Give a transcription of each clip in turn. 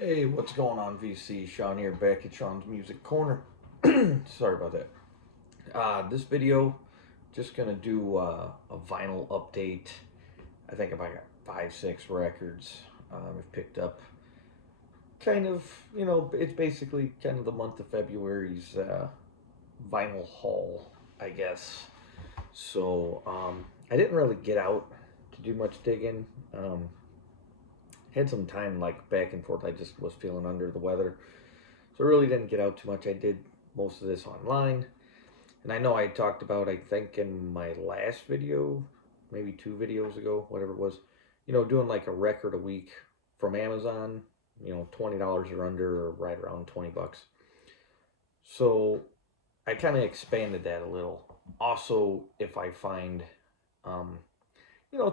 Hey, what's going on, VC? Sean here, back at Sean's Music Corner. Sorry about that. This video, just gonna do a vinyl update. I think I got 5, 6 records I've picked up. Kind of, it's basically kind of the month of February's vinyl haul, I guess. So, I didn't really get out to do much digging. Had some time like back and forth. I just was feeling under the weather. So I really didn't get out too much. I did most of this online. And I know I talked about, I think in my last video, maybe 2 videos ago, whatever it was, doing like a record a week from Amazon, $20 or under, or right around 20 bucks. So I kind of expanded that a little. Also, if I find, um,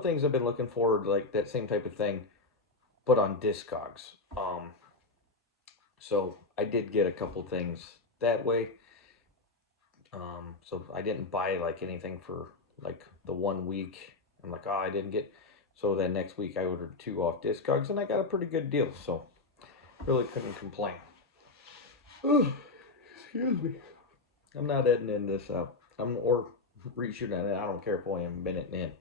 things I've been looking for, like that same type of thing, but on Discogs. So I did get a couple things that way. So I didn't buy like anything for like the 1 week. I'm like, oh, I didn't get. So then next week I ordered 2 off Discogs and I got a pretty good deal. So really couldn't complain. Oh, excuse me. I'm not editing this out. Or reshooting it. I don't care if I am a minute in.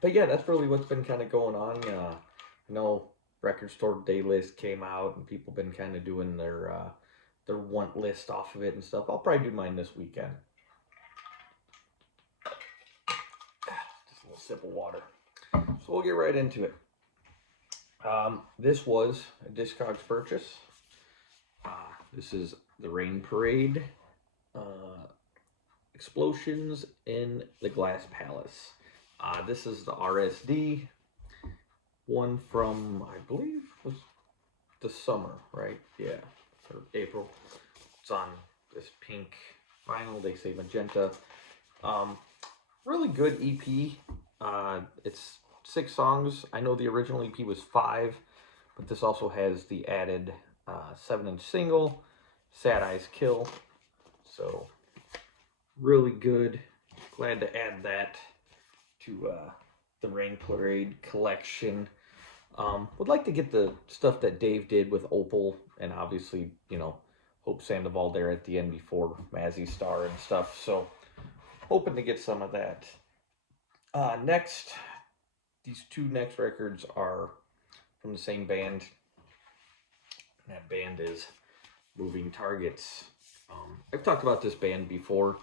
But yeah, that's really what's been kind of going on. I know Record Store Day List came out and people been kind of doing their want list off of it and stuff. I'll probably do mine this weekend. Just a little sip of water. So we'll get right into it. This was a Discogs purchase. This is the Rain Parade. Explosions in the Glass Palace. This is the RSD one from, I believe, was the summer, right? Yeah, or April. It's on this pink vinyl. They say magenta. Really good EP. It's 6 songs. I know the original EP was 5, but this also has the added 7-inch single, Sad Eyes Kill. So really good. Glad to add that to the Rain Parade collection. Would like to get the stuff that Dave did with Opal, and obviously, Hope Sandoval there at the end before Mazzy Star and stuff. So hoping to get some of that. Next, these 2 next records are from the same band. And that band is Moving Targets. I've talked about this band before.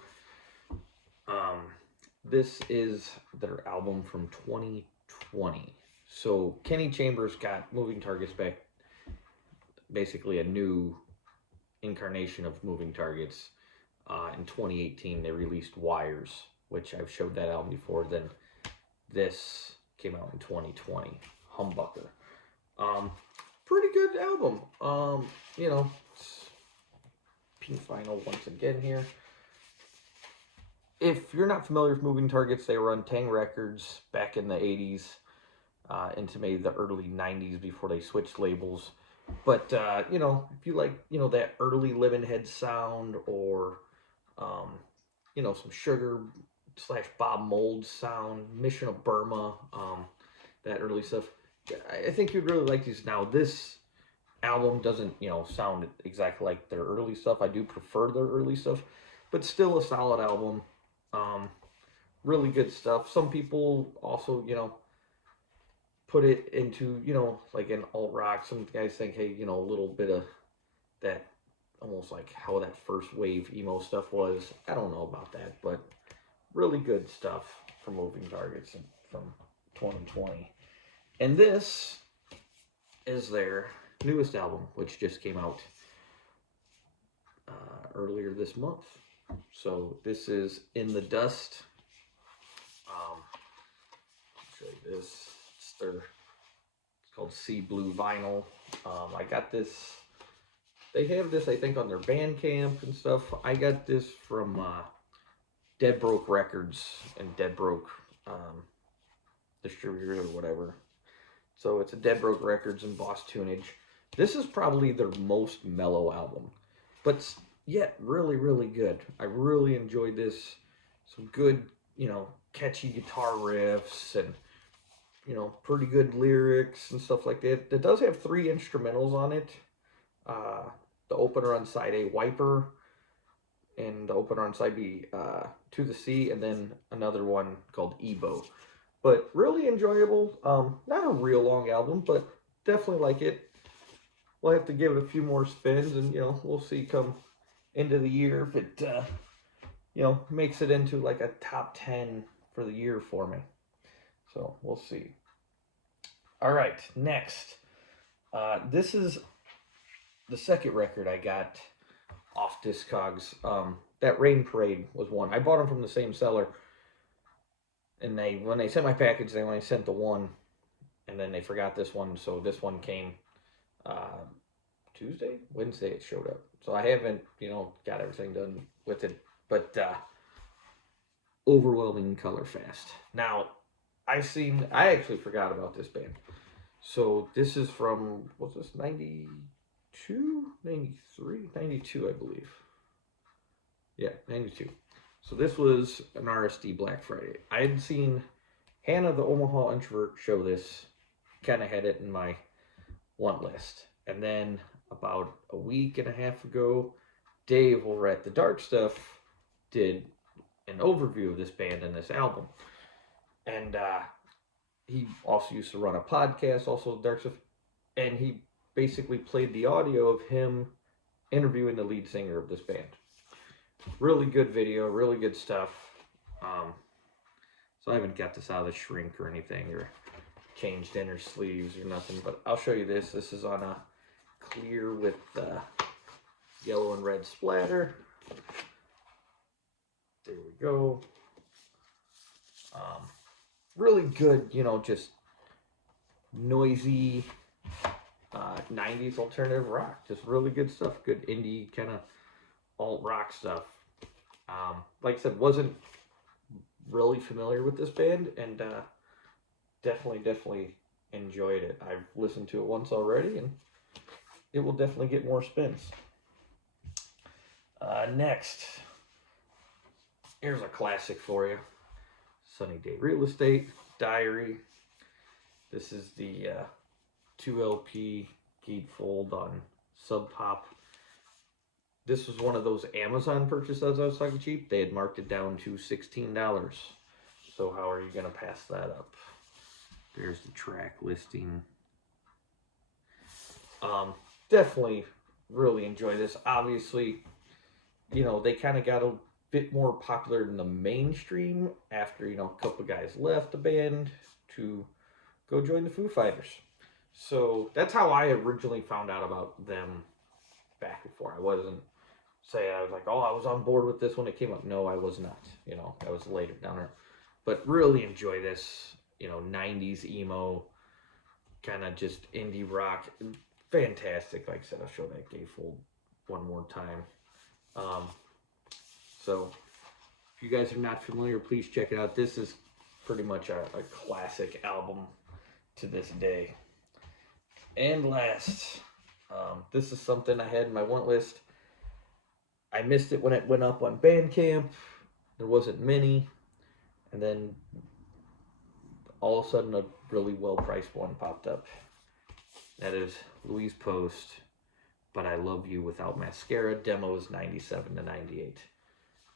This is their album from 2020. So Kenny Chambers got Moving Targets back, basically a new incarnation of Moving Targets. In 2018, they released Wires, which I've showed that album before. Then this came out in 2020, Humbucker. Pretty good album. Pink vinyl once again here. If you're not familiar with Moving Targets, they were on Tang Records back in the 80s into maybe the early 90s before they switched labels. But, if you like, that early Living Head sound or, some Sugar / Bob Mould sound, Mission of Burma, that early stuff, I think you'd really like these. Now, this album doesn't, sound exactly like their early stuff. I do prefer their early stuff, but still a solid album. Really good stuff. Some people also, put it into, like an alt rock. Some guys think, hey, a little bit of that, almost like how that first wave emo stuff was. I don't know about that, but really good stuff from Moving Targets from 2020. And this is their newest album, which just came out earlier this month. So this is In the Dust. Show you this. It's called Sea Blue Vinyl. I got this. They have this, I think, on their Bandcamp and stuff. I got this from Dead Broke Records and Dead Broke distributor or whatever. So it's a Dead Broke Records and Boss Tunage. This is probably their most mellow album, but yet really, really good. I really enjoyed this. Some good, catchy guitar riffs and pretty good lyrics and stuff like that. It does have 3 instrumentals on it. The opener on side A, Wiper, and the opener on side B, To the Sea, and then another one called Ebo. But really enjoyable. Not a real long album, but definitely like it. We'll have to give it a few more spins, and we'll see come into the year if it makes it into like a top 10 for the year for me. So we'll see. All right, next. This is the second record I got off Discogs. That Rain Parade was one. I bought them from the same seller. And when they sent my package, they only sent the one. And then they forgot this one. So this one came Tuesday? Wednesday it showed up. So I haven't, got everything done with it. But overwhelming color fast. Now, I actually forgot about this band. So this is from, what's this, 92? 93? 92, I believe. Yeah, 92. So this was an RSD Black Friday. I had seen Hannah the Omaha Introvert show this. Kind of had it in my want list. And then about a week and a half ago, Dave over at The Dark Stuff did an overview of this band and this album. And he also used to run a podcast, also Dark Stuff. And he basically played the audio of him interviewing the lead singer of this band. Really good video, really good stuff. So I haven't got this out of the shrink or anything, or changed inner sleeves or nothing, but I'll show you this. This is on a clear with yellow and red splatter. There we go. Really good, just noisy 90s alternative rock. Just really good stuff. Good indie kind of alt rock stuff. Like I said, wasn't really familiar with this band, and definitely enjoyed it. I've listened to it once already, and it will definitely get more spins. Next, here's a classic for you. Sunny Day Real Estate, Diary. This is the 2LP gatefold on Sub Pop. This was one of those Amazon purchases I was talking cheap. They had marked it down to $16. So how are you going to pass that up? There's the track listing. Definitely really enjoy this. Obviously, they kind of got a bit more popular in the mainstream after, a couple of guys left the band to go join the Foo Fighters. So that's how I originally found out about them back before. I wasn't I was like, oh, I was on board with this when it came up. No, I was not. I was later down there. But really enjoy this, 90s emo, kind of just indie rock. Fantastic. Like I said, I'll show that gatefold one more time. So if you guys are not familiar, please check it out. This is pretty much a classic album to this day. And last, this is something I had in my want list. I missed it when it went up on Bandcamp. There wasn't many. And then all of a sudden a really well-priced one popped up. That is Louise Post, But I Love You Without Mascara, demos 97 to 98.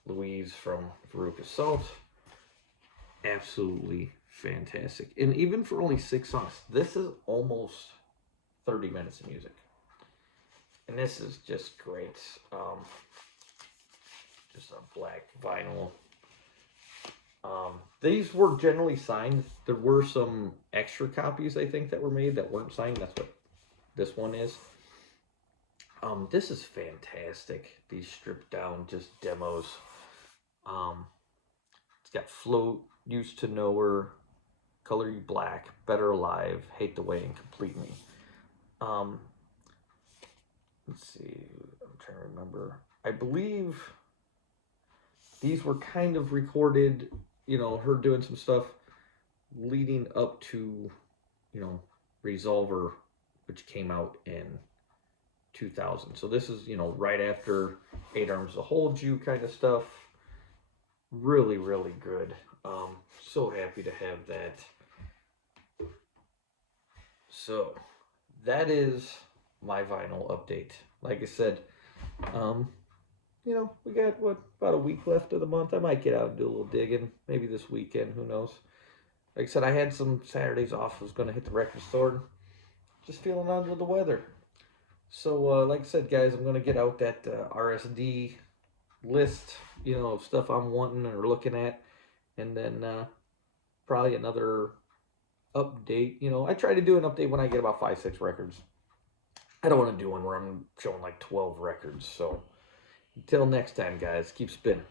Louise from Veruca Salt. Absolutely fantastic. And even for only 6 songs, this is almost 30 minutes of music. And this is just great. Just a black vinyl. These were generally signed. There were some extra copies, I think, that were made that weren't signed. That's what this one is. This is fantastic. These stripped down just demos. It's got Float, Used to Know Her, Color You Black, Better Alive, Hate the Way, and Complete Me. Let's see. I'm trying to remember. I believe these were kind of recorded, her doing some stuff leading up to, Resolver, which came out in 2000. So this is, right after 8 Arms to Hold You kind of stuff. Really, really good. So happy to have that So that is my vinyl update. Like I said, um, we got about a week left of the month. I might get out and do a little digging, maybe this weekend. Who knows? Like I said, I had some Saturdays off. I was going to hit the record store. Just feeling under the weather. So, like I said, guys, I'm going to get out that RSD list, of stuff I'm wanting or looking at, and then probably another update. I try to do an update when I get about 5, 6 records. I don't want to do one where I'm showing like 12 records. So, until next time, guys, keep spinning.